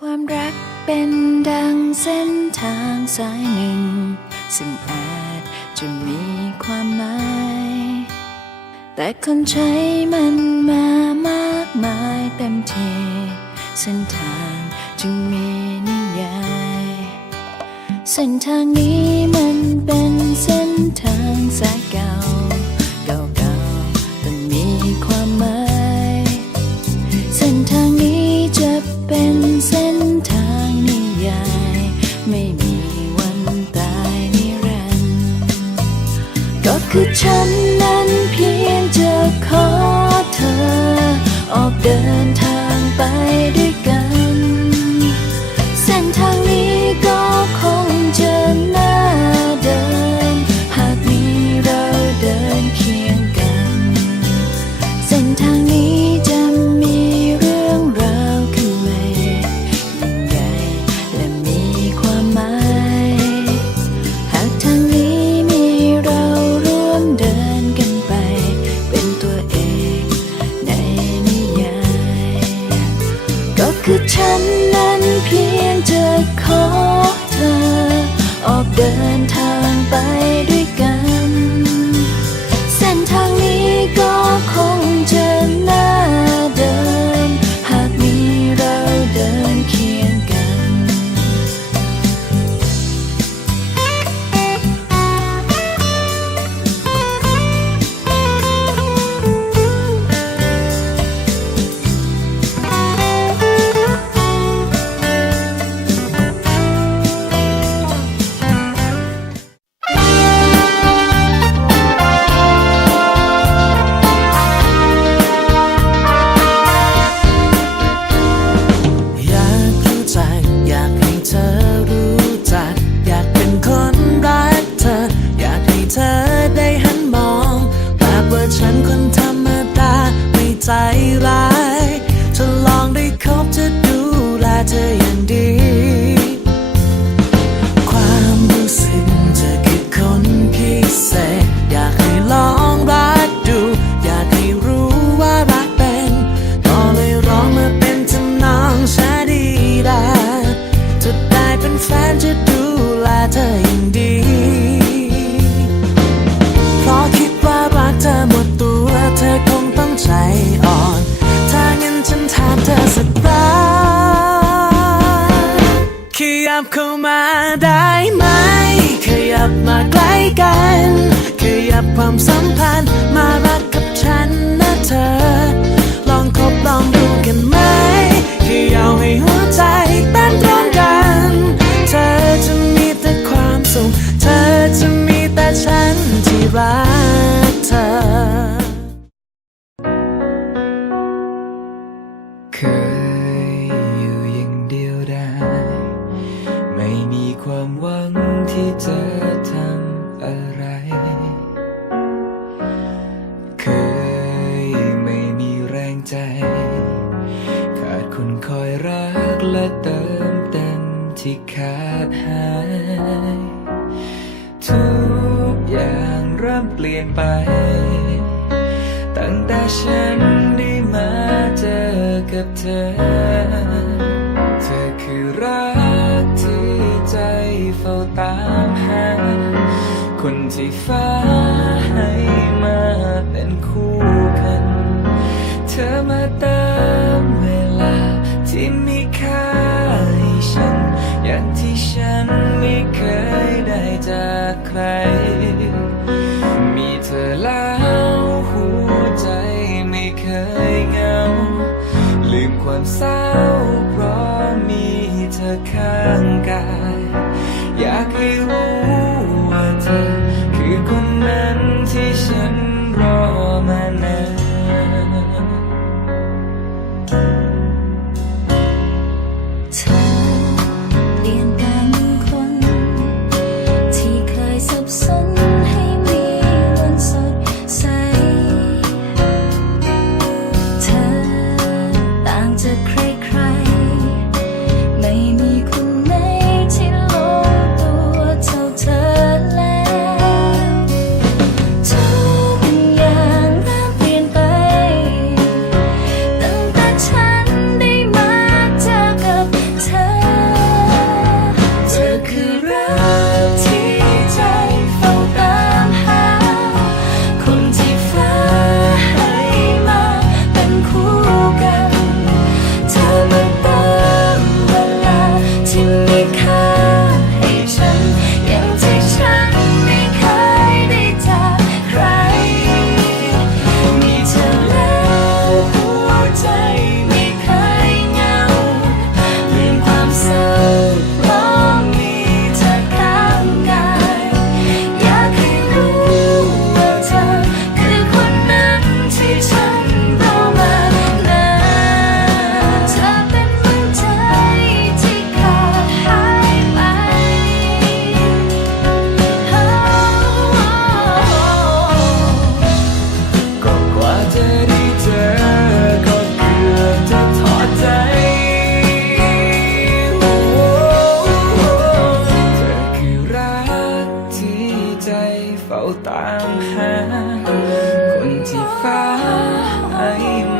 ความรักเป็นดังเส้นทางสายหนึ่ง ซึ่งอาจจะมีความหมาย แต่คนใช้มันมามากมายเต็มทีเส้นทางจึงมีนิยายเส้นทางนี้มันเป็นเส้นทางสายเก่า เก่าๆแต่มีความหมาย 人太 เดินทางไปด้วย ใจอ่อน ถ้างั้นฉันถามเธอสักครั้งขยับเข้ามาได้ไหม ขยับมาใกล้กัน ขยับความสัมพันธ์มา เปลี่ยนไป ตั้งแต่ฉันได้มาเจอกับเธอ เธอคือรักที่ใจเฝ้าตามหา คนที่ฟ้าให้มาเป็นคู่กัน เธอมาตามเวลาที่มีค่าให้ฉัน อย่างที่ฉันไม่เคยได้จากใคร เศร้าเพราะมีเธอข้างกาย อยากให้าตามหา คนที่ฟ้าให้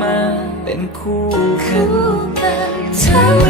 มาเป็นคู่กัน